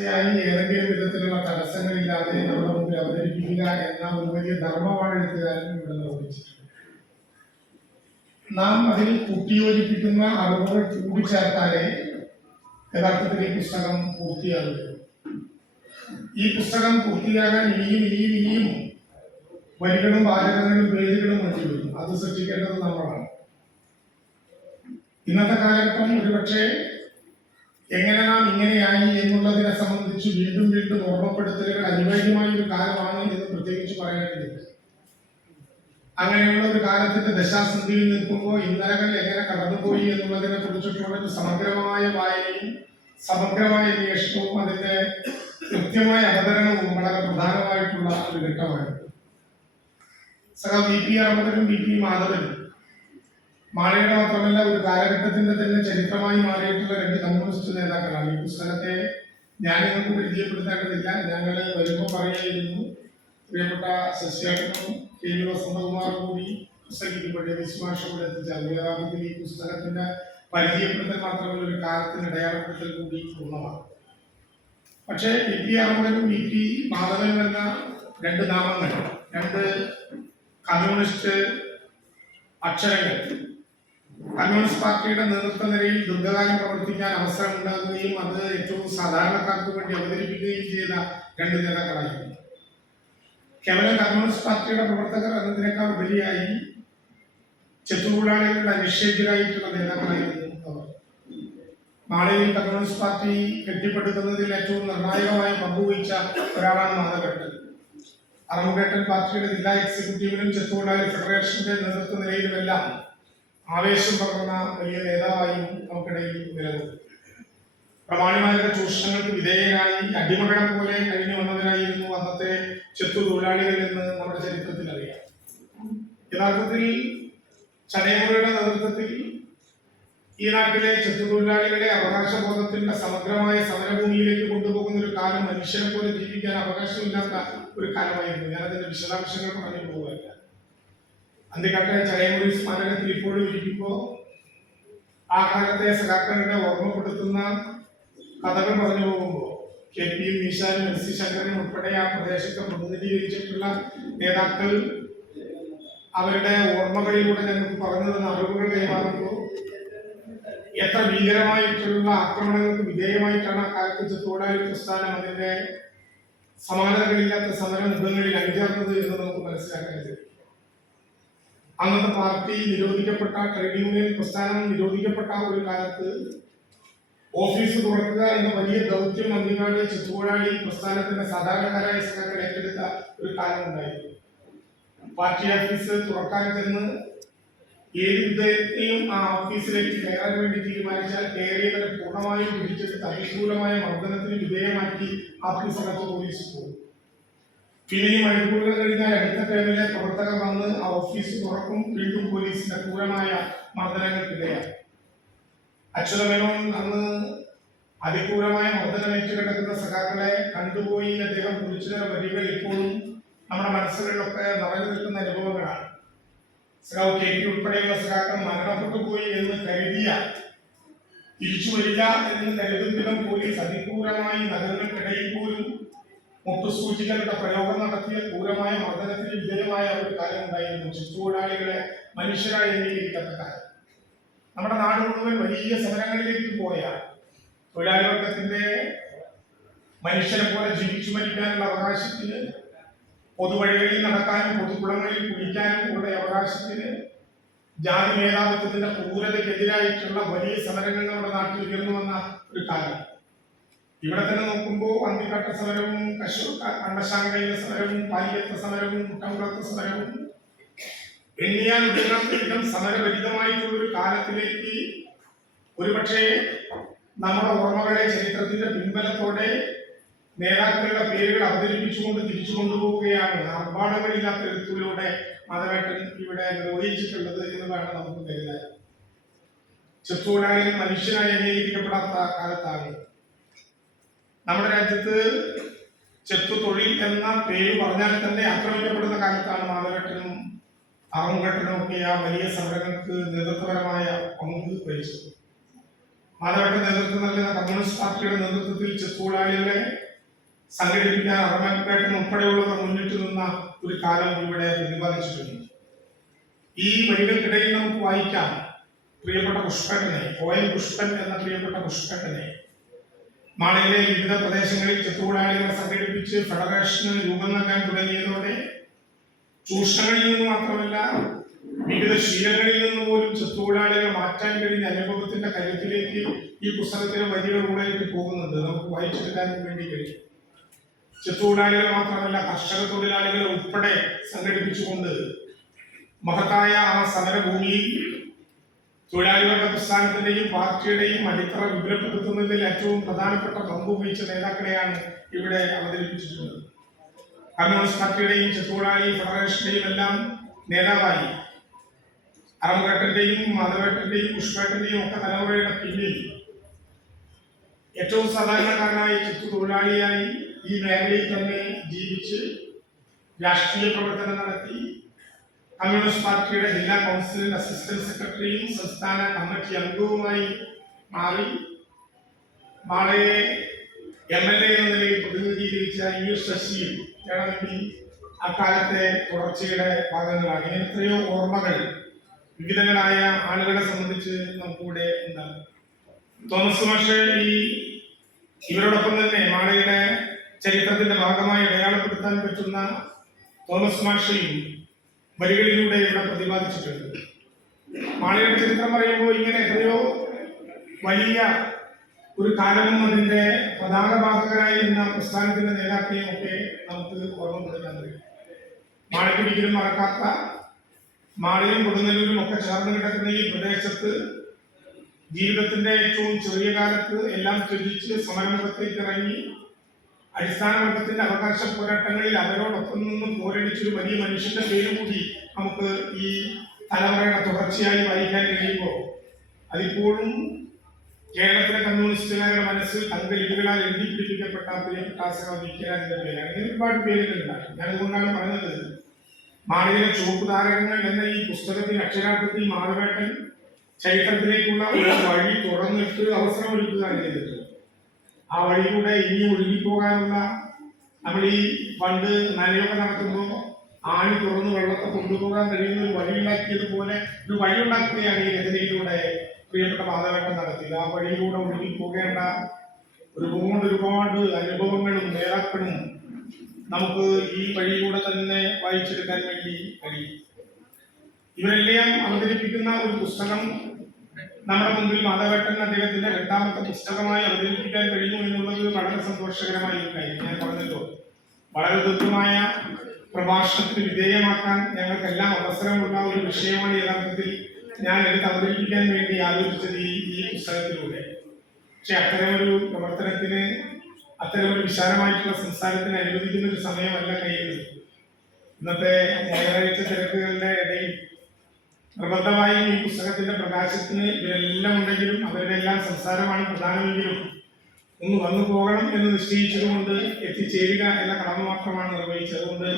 ായി ഏതെങ്കിലും വിധത്തിലുള്ള തടസ്സങ്ങളില്ലാതെ നമ്മുടെ മുമ്പിൽ അവതരിപ്പിക്കുക എന്ന ഒരു വലിയ ധർമ്മമാണ് എഴുത്തുകാരൻ ഇവിടെ നിർവഹിച്ചിട്ടുള്ളത്. നാം അതിൽ കുട്ടിയോജിപ്പിക്കുന്ന അറിവുകൾ കൂടിച്ചേർത്താലേ യഥാർത്ഥത്തിൽ ഈ പുസ്തകം പൂർത്തിയാകുകയുള്ളൂ ഈ പുസ്തകം പൂർത്തിയാകാൻ ഇനിയും ഇനിയും ഇനിയും വരികളും വാചകങ്ങളും പേജുകളും മതി വരും. അത് സൃഷ്ടിക്കേണ്ടത് നമ്മളാണ്. ഇന്നത്തെ കാലഘട്ടം ഒരുപക്ഷെ എങ്ങനെ നാം ഇങ്ങനെയായി എന്നുള്ളതിനെ സംബന്ധിച്ച് വീണ്ടും വീണ്ടും ഓർമ്മപ്പെടുത്തലുകൾ അനിവാര്യമായ ഒരു കാലമാണ് എന്ന് പ്രത്യേകിച്ച് പറയേണ്ടതില്ല. അങ്ങനെയുള്ള ഒരു കാലത്തിന്റെ ദശാസന്ധിയിൽ നിൽക്കുമ്പോൾ ഇന്നലകൾ എങ്ങനെ കടന്നുപോയി എന്നുള്ളതിനെ കുറിച്ചിട്ടുള്ള ഒരു സമഗ്രമായ വായനയും സമഗ്രമായ അന്വേഷണവും അതിന്റെ കൃത്യമായ അവതരണവും വളരെ പ്രധാനമായിട്ടുള്ള ഒരു ഘട്ടമാണ് സഹ വി പി അഹമ്മദനും വി പി മാധവനും മാളയുടെ മാത്രമല്ല ഒരു കാലഘട്ടത്തിന്റെ തന്നെ ചരിത്രമായി മാറിയിട്ടുള്ള രണ്ട് കമ്മ്യൂണിസ്റ്റ് നേതാക്കളാണ്. ഈ പുസ്തകത്തെ ഞാൻ നിങ്ങൾക്ക് പരിചയപ്പെടുത്തേണ്ടതില്ല ഞങ്ങൾ വരുമ്പോൾ പറയുകയായിരുന്നു പ്രിയപ്പെട്ട ശശിയാട്ടനും കെ വി വസന്തകുമാറും കൂടി പുസ്തകിക്കപ്പെട്ട വിശ്വാസ ഇവിടെ എത്തിച്ചാൽ യഥാർത്ഥത്തിൽ ഈ പുസ്തകത്തിന്റെ പരിചയപ്പെടുത്തൽ മാത്രമല്ല ഒരു കാലത്തിന് അടയാളപ്പെടുത്തൽ കൂടി പൂർണമാണ്. പക്ഷേ വി പി അഹമ്മദനും ഇ പി മാധവനും എന്ന രണ്ട് നാമങ്ങൾ രണ്ട് കമ്മ്യൂണിസ്റ്റ് അക്ഷരങ്ങൾ കമ്മ്യൂണിസ്റ്റ് പാർട്ടിയുടെ നേതൃത്വ നിലയിൽ ദീർഘകാലം പ്രവർത്തിക്കാൻ അവസരം ഉണ്ടാകുകയും അത് ഏറ്റവും സാധാരണക്കാർക്ക് വേണ്ടി അവതരിപ്പിക്കുകയും ചെയ്ത രണ്ട് നേതാക്കളായിരുന്നു കേവലം കമ്മ്യൂണിസ്റ്റ് പാർട്ടിയുടെ പ്രവർത്തകർ എന്നതിനേക്കാൾ ഉപരിയായി ചെത്തുതൊഴിലാളികളുടെ അനിശ്ചയത്തിലായിട്ടുള്ള നേതാക്കളായിരുന്നു അവർ. മാളയിൽ കമ്മ്യൂണിസ്റ്റ് പാർട്ടി കെട്ടിപ്പടുക്കുന്നതിൽ ഏറ്റവും നിർണായകമായ പങ്കുവഹിച്ച ഒരാളാണ് മാധവട്ടൻ അറമുകേട്ടൻ പാർട്ടിയുടെ ജില്ലാ എക്സിക്യൂട്ടീവിലും ചെത്തുതൊഴിലാളി ഫെഡറേഷന്റെ നേതൃത്വ നിലയിലുമെല്ലാം ആവേശം പകർന്ന വലിയ നേതാവായി നമുക്കിടയിൽ നിലനിന്നു പ്രമാണിമാരുടെ ചൂഷണങ്ങൾക്ക് വിധേയനായി അടിമകളെ പോലെ കഴിഞ്ഞു വന്നവരായിരുന്നു അന്നത്തെ ചെത്തു തൊഴിലാളികൾ എന്ന് നമ്മുടെ ചരിത്രത്തിൽ അറിയാം. യഥാർത്ഥത്തിൽ ചടയമുറയുടെ നേതൃത്വത്തിൽ ഈ നാട്ടിലെ ചെത്തു തൊഴിലാളികളെ അവകാശബോധത്തിന്റെ സമഗ്രമായ സമരഭൂമിയിലേക്ക് കൊണ്ടുപോകുന്ന ഒരു കാലം മനുഷ്യനെ പോലെ ജീവിക്കാൻ അവകാശമില്ലാത്ത ഒരു കാലമായിരുന്നു. ഞാൻ ഞാനതിന്റെ വിശദാംശങ്ങൾ പറഞ്ഞു പോകുകയല്ല അന്തിക്കാട്ടെ ചടയമുറി സ്മാരകത്തിൽ ഇപ്പോഴും ഇരിക്കുമ്പോൾ ആ കാലത്തെ സഖാക്കളുടെ ഓർമ്മപ്പെടുത്തുന്ന കഥകൾ പറഞ്ഞു പോകുമ്പോൾ കെ പിയും മീശാനും എസ് സി ശങ്കരനും ഉൾപ്പെടെ ആ പ്രദേശത്തെ പ്രതിനിധീകരിച്ചിട്ടുള്ള നേതാക്കൾ അവരുടെ ഓർമ്മകളിലൂടെ ഞങ്ങൾക്ക് പറഞ്ഞു തന്ന അറിവുകൾ കൈമാറുമ്പോൾ എത്ര ഭീകരമായിട്ടുള്ള ആക്രമണങ്ങൾക്ക് വിധേയമായിട്ടാണ് ആ കാലത്ത് ചെത്തോടായി പ്രസ്ഥാനം അതിന്റെ സമാനതകളില്ലാത്ത സമര മുഖങ്ങളിൽ അണിചേർന്നത് എന്ന് നമുക്ക് മനസ്സിലാക്കാൻ കഴിയും. അന്നത്തെ പാർട്ടി നിരോധിക്കപ്പെട്ട ട്രേഡ് യൂണിയൻ പ്രസ്ഥാനം നിരോധിക്കപ്പെട്ട ഒരു കാലത്ത് ഓഫീസ് തുറക്കുക എന്ന വലിയ ദൗത്യം അന്തിനാട് ചുറ്റുപോഴാളി പ്രസ്ഥാനത്തിന്റെ സാധാരണക്കാരായ സഖാക്കൾ ഏറ്റെടുത്ത ഒരു കാലം ഉണ്ടായിരുന്നു. പാർട്ടി ഓഫീസ് തുറക്കാൻ ചെന്ന് ഏത് വിധേയത്തെയും ആ ഓഫീസിലേക്ക് കയറാൻ വേണ്ടി തീരുമാനിച്ചാൽ കയറിയവരെ പൂർണമായും പിടിച്ചിട്ട് അനുകൂലമായ മർദ്ദനത്തിന് വിധേയമാക്കി ആ ഓഫീസിനകത്ത് പോലീസ് പോകും. പിന്നെ ഈ മണിക്കൂറുകൾ കഴിഞ്ഞാൽ അടുത്ത ടൈമിലെ പ്രവർത്തകർ വന്ന് ആ ഓഫീസ് തുറക്കും വീണ്ടും പോലീസിന്റെ ക്രൂരമായ മർദ്ദനങ്ങൾക്കിടയാണ് അച്യുതമേനോൻ അന്ന് അതിക്രൂരമായ മർദ്ദനമേറ്റ് കിടക്കുന്ന സഖാക്കളെ കണ്ടുപോയി അദ്ദേഹം കുറിച്ചിലെ വരികൾ ഇപ്പോഴും നമ്മുടെ മനസ്സുകളിലൊക്കെ നിറഞ്ഞു നിൽക്കുന്ന അനുഭവങ്ങളാണ്. സഖാവ് കെ പി ഉൾപ്പെടെയുള്ള സഖാക്കൾ മരണപ്പെട്ടു പോയി എന്ന് കരുതിയ തിരിച്ചു വരില്ല എന്ന് കരുതുന്നിടം പോലീസ് അതിക്രൂരമായി നഗരങ്ങൾക്കിടയിൽ പോലും മുട്ടുസൂചികളുടെ പ്രയോഗം നടത്തിയ ക്രൂരമായ മർദ്ദനത്തിന് വിധേയമായ ഒരു കാലം ഉണ്ടായിരുന്നു. ചുറ്റുതൊഴിലാളികളെ മനുഷ്യരായി അംഗീകരിക്കാത്ത കാലം. നമ്മുടെ നാട് മുഴുവൻ വലിയ സമരങ്ങളിലേക്ക് പോയ തൊഴിലാളി വർഗത്തിന്റെ മനുഷ്യരെ പോലെ ജീവിച്ചു മരിക്കാനുള്ള അവകാശത്തിന് പൊതുവഴികളിൽ നടക്കാനും പൊതുകുളങ്ങളിൽ കുളിക്കാനും ഉള്ള അവകാശത്തിന് ജാതി മേധാവിത്വത്തിന്റെ ക്രൂരതയ്ക്കെതിരായിട്ടുള്ള വലിയ സമരങ്ങൾ നമ്മുടെ നാട്ടിൽ ഉയർന്നു വന്ന ഒരു കാലം. ഇവിടെ തന്നെ നോക്കുമ്പോൾ അന്തിക്കട്ട സമരവും കശൂർ കണ്ടശാങ്കയിലെ സമരവും പാലിയത്ത സമരവും മുട്ടംകുളത്ത സമരവും എണ്ണിയാൽ ഒടുങ്ങാത്തവിധം സമരഭരിതമായിട്ടുള്ള ഒരു കാലത്തിലേക്ക് ഒരുപക്ഷെ നമ്മുടെ ഓർമ്മകളെ ചരിത്രത്തിന്റെ പിൻബലത്തോടെ നേതാക്കളുടെ പേരുകൾ അവതരിപ്പിച്ചുകൊണ്ട് തിരിച്ചു കൊണ്ടുപോവുകയാണ്. ആർഭാടങ്ങളില്ലാത്ത എഴുത്തിലൂടെ മതവേട്ടൻ ഇവിടെ നിർവഹിച്ചിട്ടുള്ളത് എന്ന് വേണം നമുക്ക് കരുതാൻ. ചെത്തുകൊണ്ടായാലും മനുഷ്യനായി അംഗീകരിക്കപ്പെടാത്ത കാലത്താണ്. നമ്മുടെ രാജ്യത്ത് ചെത്തു തൊഴിൽ എന്ന പേര് പറഞ്ഞാൽ തന്നെ ആക്രമിക്കപ്പെടുന്ന കാലത്താണ് മാധവേട്ടനും അറമുകേട്ടനും ഒക്കെ ആ വലിയ സമരങ്ങൾക്ക് നേതൃത്വപരമായ പങ്ക് വഹിച്ചത്. മാധവട്ടൻ നേതൃത്വം നൽകുന്ന കമ്മ്യൂണിസ്റ്റ് പാർട്ടിയുടെ നേതൃത്വത്തിൽ ചെത്തുതൊഴിലാളികളെ സംഘടിപ്പിക്കാൻ അറമപ്പേട്ടൻ ഉൾപ്പെടെയുള്ളവർ മുന്നിട്ട് നിന്ന ഒരു കാലം ഇവിടെ പ്രതിപാദിച്ചിട്ടുണ്ട്. ഈ വരികൾക്കിടയിൽ നമുക്ക് വായിക്കാം. പ്രിയപ്പെട്ട പുഷ്പനെ ഒ എൻ പുഷ്പൻ എന്ന പ്രിയപ്പെട്ട പുഷ്പട്ടനെ മാളിലെ വിവിധ പ്രദേശങ്ങളിൽ ചെത്തുതൊഴിലാളികളെ സംഘടിപ്പിച്ച് ഫെഡറേഷന് രൂപം നൽകാൻ തുടങ്ങിയതോടെ ചൂഷണങ്ങളിൽ നിന്ന് മാത്രമല്ല വിവിധ ശീലങ്ങളിൽ നിന്ന് പോലും ചെത്തുതൊഴിലാളികളെ മാറ്റാൻ കഴിഞ്ഞ അനുഭവത്തിന്റെ കരുത്തിലേക്ക് ഈ പുസ്തകത്തിലെ ഉള്ളായിട്ട് പോകുന്നുണ്ട് നമുക്ക് വായിച്ചെടുക്കാൻ വേണ്ടി കഴിയും. ചെത്തുകൂടാളികൾ മാത്രമല്ല കർഷക തൊഴിലാളികൾ ഉൾപ്പെടെ സംഘടിപ്പിച്ചുകൊണ്ട് മഹത്തായ ആ സമരഭൂമിയിൽ തൊഴിലാളികളുടെ പ്രസ്ഥാനത്തിന്റെയും പാർട്ടിയുടെയും അടിത്തറ വിപുലപ്പെടുത്തുന്നതിൽ ഏറ്റവും പ്രധാനപ്പെട്ട പങ്ക് വഹിച്ച നേതാക്കളെയാണ് ഇവിടെ അവതരിപ്പിച്ചിട്ടുള്ളത്. കമ്മ്യൂണിസ്റ്റ് പാർട്ടിയുടെയും ചെത്തുതൊഴിലാളി ഫെഡറേഷന്റെയും എല്ലാം നേതാവായി അറമ്പേട്ടന്റെയും മാധവേട്ടന്റെയും പുഷ്പേട്ടന്റെയും ഒക്കെ തലമുറയുടെ പിന്നിൽ ഏറ്റവും സാധാരണക്കാരനായ ചെത്തു തൊഴിലാളിയായി ഈ മേഖലയിൽ തന്നെ ജീവിച്ച് രാഷ്ട്രീയ പ്രവർത്തനം നടത്തി കമ്മ്യൂണിസ്റ്റ് പാർട്ടിയുടെ ജില്ലാ കൗൺസിലിന്റെ അസിസ്റ്റന്റ് സെക്രട്ടറിയും സംസ്ഥാന കമ്മിറ്റി അംഗവുമായി മാറി. മാളയെ എം എൽ എ എന്ന നിലയിൽ പ്രതിനിധീകരിച്ച യു ശശിയും കേരളത്തിൽ അക്കാലത്തെ തുടർച്ചയുടെ ഭാഗങ്ങളാണ്. ഇങ്ങനെ എത്രയോ ഓർമ്മകൾ വിവിധങ്ങളായ ആളുകളെ സംബന്ധിച്ച് നമുക്കിവിടെ ഉണ്ടാകും തോമസ് മാഷ് ഈ ഇവരോടൊപ്പം തന്നെ മാളയുടെ ചരിത്രത്തിന്റെ ഭാഗമായി അടയാളപ്പെടുത്താൻ പറ്റുന്ന തോമസ് മാഷയും വരികളിലൂടെ ഇവിടെ പ്രതിപാദിച്ചിട്ടുണ്ട് മാളിയുടെ ചരിത്രം പറയുമ്പോൾ ഇങ്ങനെ എത്രയോ വലിയ ഒരു കാലവും പ്രധാന നിന്ന പ്രസ്ഥാനത്തിന്റെ നേതാക്കളെയും ഒക്കെ നമുക്ക് ഓർമ്മപ്പെടുത്താൻ കഴിയും. മാളിക്കൊരിക്കലും മറക്കാത്ത മാളിയും കൊടുങ്ങല്ലൂരും ഒക്കെ ചേർന്ന് കിടക്കുന്ന ഈ പ്രദേശത്ത് ജീവിതത്തിന്റെ ഏറ്റവും ചെറിയ കാലത്ത് എല്ലാം ത്യജിച്ച് സമരമുഖത്തേക്ക് ഇറങ്ങി അടിസ്ഥാന വർഗത്തിന്റെ അവകാശ പോരാട്ടങ്ങളിൽ അവരോടൊപ്പം നിന്നും പോരടിച്ചൊരു വലിയ മനുഷ്യന്റെ പേര് കൂടി നമുക്ക് ഈ തലമുറയുടെ തുടർച്ചയായി വായിക്കാൻ കഴിയുമ്പോൾ അതിപ്പോഴും കേരളത്തിലെ കമ്മ്യൂണിസ്റ്റുകാരുടെ മനസ്സിൽ തങ്കലിപികളാൽ എഴുതി പിടിപ്പിക്കപ്പെട്ട വിഖ്യാതിന്റെ പേരാണ്. ഇങ്ങനെ ഒരുപാട് പേരുകളുണ്ടാകും ഞാൻ അതുകൊണ്ടാണ് ചുവപ്പ് താരകങ്ങൾ എന്ന ഈ പുസ്തകത്തിൽ അക്ഷരാർത്ഥത്തിൽ മാളവേട്ടൻ ചരിത്രത്തിലേക്കുള്ള ഒരു വഴി തുറന്നിട്ട് അവസരം ഒരുക്കുക ചെയ്തിട്ടുള്ളത് ആ വഴിയിലൂടെ ഇനി ഒഴുകിപ്പോകാനുള്ള നമ്മൾ ഈ പണ്ട് നനയൊക്കെ നടത്തുമ്പോൾ ആണി തുറന്ന് വെള്ളത്തെ കൊണ്ടുപോകാൻ കഴിയുന്ന ഒരു വഴി ഉണ്ടാക്കിയതുപോലെ ഒരു വഴി ഉണ്ടാക്കുകയാണ് ഈ രചനയിലൂടെ പ്രിയപ്പെട്ട മാതാവേട്ടൻ നടത്തിയത്. ആ വഴിയിലൂടെ ഒഴുകി പോകേണ്ട ഒരുപാട് ഒരുപാട് അനുഭവങ്ങളും നേതാക്കളും നമുക്ക് ഈ വഴിയിലൂടെ തന്നെ വായിച്ചെടുക്കാൻ വേണ്ടി കഴിയും. ഇവരെല്ലാം അവതരിപ്പിക്കുന്ന ഒരു പുസ്തകം നമ്മുടെ മുമ്പിൽ മാധവേട്ടൻ അദ്ദേഹത്തിന്റെ രണ്ടാമത്തെ പുസ്തകമായി അവതരിപ്പിക്കാൻ കഴിഞ്ഞു എന്നുള്ളത് വളരെ സന്തോഷകരമായ ഒരു കാര്യം. ഞാൻ പറഞ്ഞല്ലോ വളരെ ദീർഘമായ പ്രഭാഷണത്തിന് വിധേയമാക്കാൻ ഞങ്ങൾക്കെല്ലാം അവസരമുള്ള ഒരു വിഷയമാണ് യഥാർത്ഥത്തിൽ ഞാൻ എടുത്ത് അവതരിപ്പിക്കാൻ വേണ്ടി ആലോചിച്ചത് ഈ ഈ പുസ്തകത്തിലൂടെ. പക്ഷെ അത്തരമൊരു പ്രവർത്തനത്തിന് അത്തരമൊരു വിശാലമായിട്ടുള്ള സംസാരത്തിന് അനുവദിക്കുന്ന ഒരു സമയമല്ല കയ്യിൽ ഇന്നത്തെ ഞായറാഴ്ച തിരക്കുകളുടെ ഇടയിൽ നിർബന്ധമായും ഈ പുസ്തകത്തിന്റെ പ്രകാശത്തിന് ഇവരെല്ലാം ഉണ്ടെങ്കിലും അവരുടെ എല്ലാം സംസാരമാണ് പ്രധാനമെങ്കിലും ഒന്ന് വന്നു പോകണം എന്ന് നിശ്ചയിച്ചതുകൊണ്ട് എത്തിച്ചേരുക എന്ന കടമ മാത്രമാണ് നിർവഹിച്ചത്. അതുകൊണ്ട്